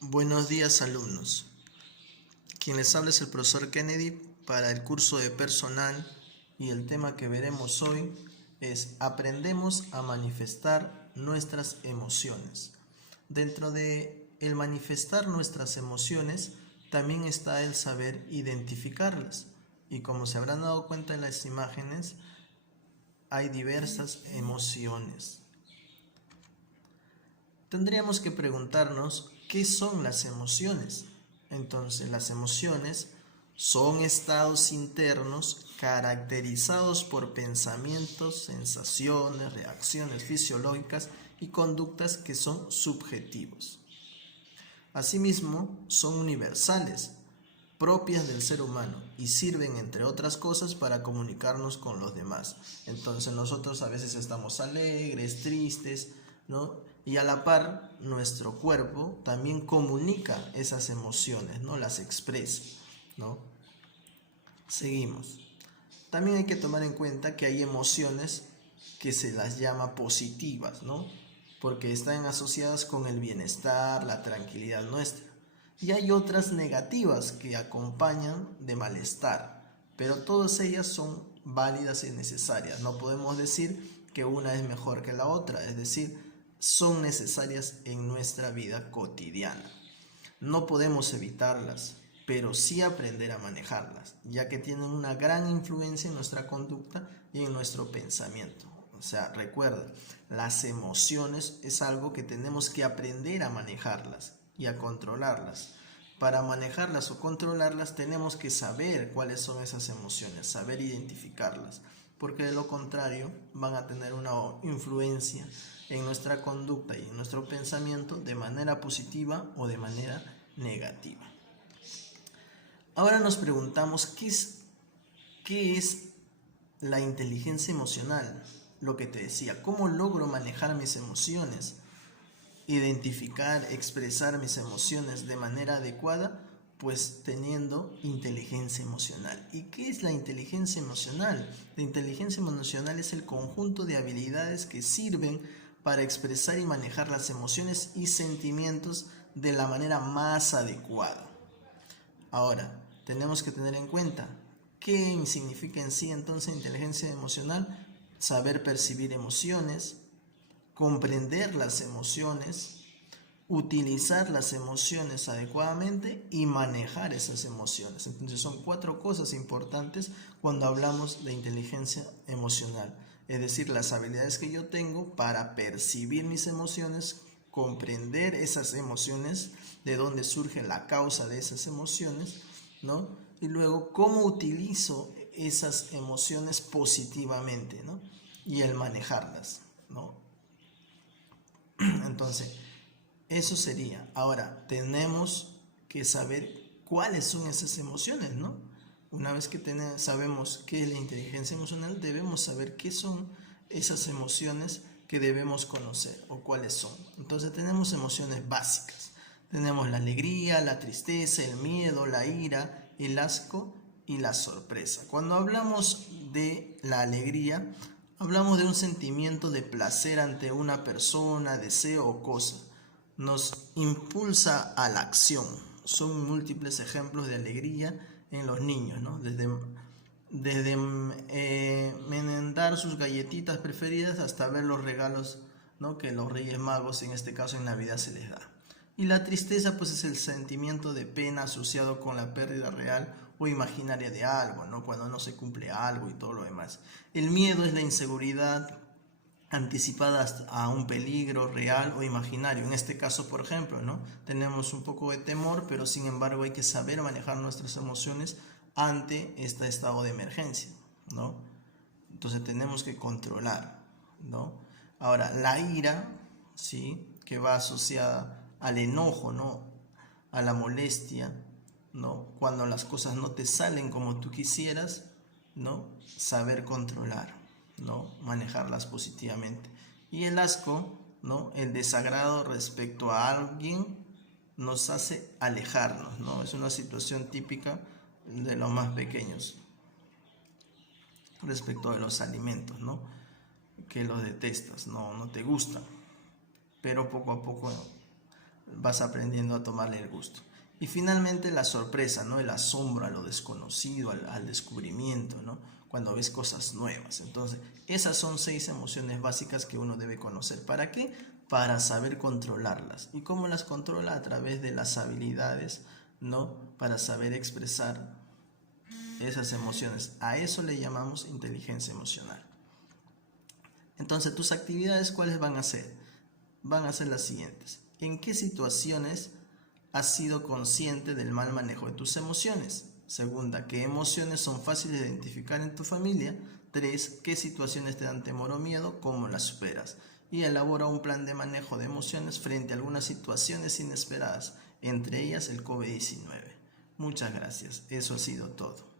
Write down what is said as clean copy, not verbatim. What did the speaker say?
Buenos días, alumnos. Quien les habla es el profesor Kennedy para el curso de personal, y el tema que veremos hoy es aprendemos a manifestar nuestras emociones. Dentro de el manifestar nuestras emociones también está el saber identificarlas, y como se habrán dado cuenta en las imágenes, hay diversas emociones. Tendríamos que preguntarnos qué son las emociones. Entonces, las emociones son estados internos caracterizados por pensamientos, sensaciones, reacciones fisiológicas y conductas que son subjetivos. Asimismo, son universales, propias del ser humano, y sirven, entre otras cosas, para comunicarnos con los demás. Entonces nosotros a veces estamos alegres, tristes, ¿no? Y a la par, nuestro cuerpo también comunica esas emociones, ¿no? Las expresa, ¿no? Seguimos. También hay que tomar en cuenta que hay emociones que se las llama positivas, ¿no? Porque están asociadas con el bienestar, la tranquilidad nuestra. Y hay otras negativas que acompañan de malestar, pero todas ellas son válidas y necesarias. No podemos decir que una es mejor que la otra, es decir, son necesarias en nuestra vida cotidiana. No podemos evitarlas, pero sí aprender a manejarlas, ya que tienen una gran influencia en nuestra conducta y en nuestro pensamiento. O sea, recuerda, las emociones es algo que tenemos que aprender a manejarlas y a controlarlas. Para manejarlas o controlarlas tenemos que saber cuáles son esas emociones, saber identificarlas, porque de lo contrario van a tener una influencia en nuestra conducta y en nuestro pensamiento de manera positiva o de manera negativa. Ahora nos preguntamos qué es la inteligencia emocional. Lo que te decía, ¿cómo logro manejar mis emociones? Identificar, expresar mis emociones de manera adecuada, pues teniendo inteligencia emocional. ¿Y qué es la inteligencia emocional? La inteligencia emocional es el conjunto de habilidades que sirven para expresar y manejar las emociones y sentimientos de la manera más adecuada. Ahora, tenemos que tener en cuenta qué significa en sí entonces inteligencia emocional: saber percibir emociones, comprender las emociones, utilizar las emociones adecuadamente y manejar esas emociones. Entonces son 4 cosas importantes cuando hablamos de inteligencia emocional. Es decir, las habilidades que yo tengo para percibir mis emociones, comprender esas emociones, de dónde surge la causa de esas emociones, ¿no? Y luego cómo utilizo esas emociones positivamente, ¿no? Y el manejarlas, ¿no? Entonces, eso sería. Ahora, tenemos que saber cuáles son esas emociones, ¿no? Una vez que sabemos qué es la inteligencia emocional, debemos saber qué son esas emociones que debemos conocer o cuáles son. Entonces tenemos emociones básicas. Tenemos la alegría, la tristeza, el miedo, la ira, el asco y la sorpresa. Cuando hablamos de la alegría, hablamos de un sentimiento de placer ante una persona, deseo o cosa. Nos impulsa a la acción. Son múltiples ejemplos de alegría en los niños, ¿no? Desde merendar sus galletitas preferidas hasta ver los regalos, ¿no?, que los Reyes Magos, en este caso en Navidad, se les da. Y la tristeza, pues, es el sentimiento de pena asociado con la pérdida real o imaginaria de algo, ¿no?, cuando no se cumple algo y todo lo demás. El miedo es la inseguridad anticipadas a un peligro real o imaginario. En este caso, por ejemplo, ¿no?, tenemos un poco de temor, pero sin embargo hay que saber manejar nuestras emociones ante este estado de emergencia, ¿no? Entonces tenemos que controlar, ¿no? Ahora, la ira, ¿sí?, que va asociada al enojo, ¿no?, a la molestia, ¿no?, cuando las cosas no te salen como tú quisieras, ¿no?, saber controlar, ¿no?, manejarlas positivamente. Y el asco, ¿no?, el desagrado respecto a alguien, nos hace alejarnos, ¿no? Es una situación típica de los más pequeños respecto de los alimentos, ¿no?, que los detestas, no te gustan, pero poco a poco vas aprendiendo a tomarle el gusto. Y finalmente la sorpresa, ¿no? El asombro a lo desconocido, al descubrimiento, ¿no? Cuando ves cosas nuevas. Entonces, esas son 6 emociones básicas que uno debe conocer. ¿Para qué? Para saber controlarlas. ¿Y cómo las controla? A través de las habilidades, ¿no? Para saber expresar esas emociones. A eso le llamamos inteligencia emocional. Entonces, tus actividades, ¿cuáles van a ser? Van a ser las siguientes. ¿En qué situaciones has sido consciente del mal manejo de tus emociones? Segunda, ¿qué emociones son fáciles de identificar en tu familia? 3, ¿qué situaciones te dan temor o miedo? ¿Cómo las superas? Y elabora un plan de manejo de emociones frente a algunas situaciones inesperadas, entre ellas el COVID-19. Muchas gracias. Eso ha sido todo.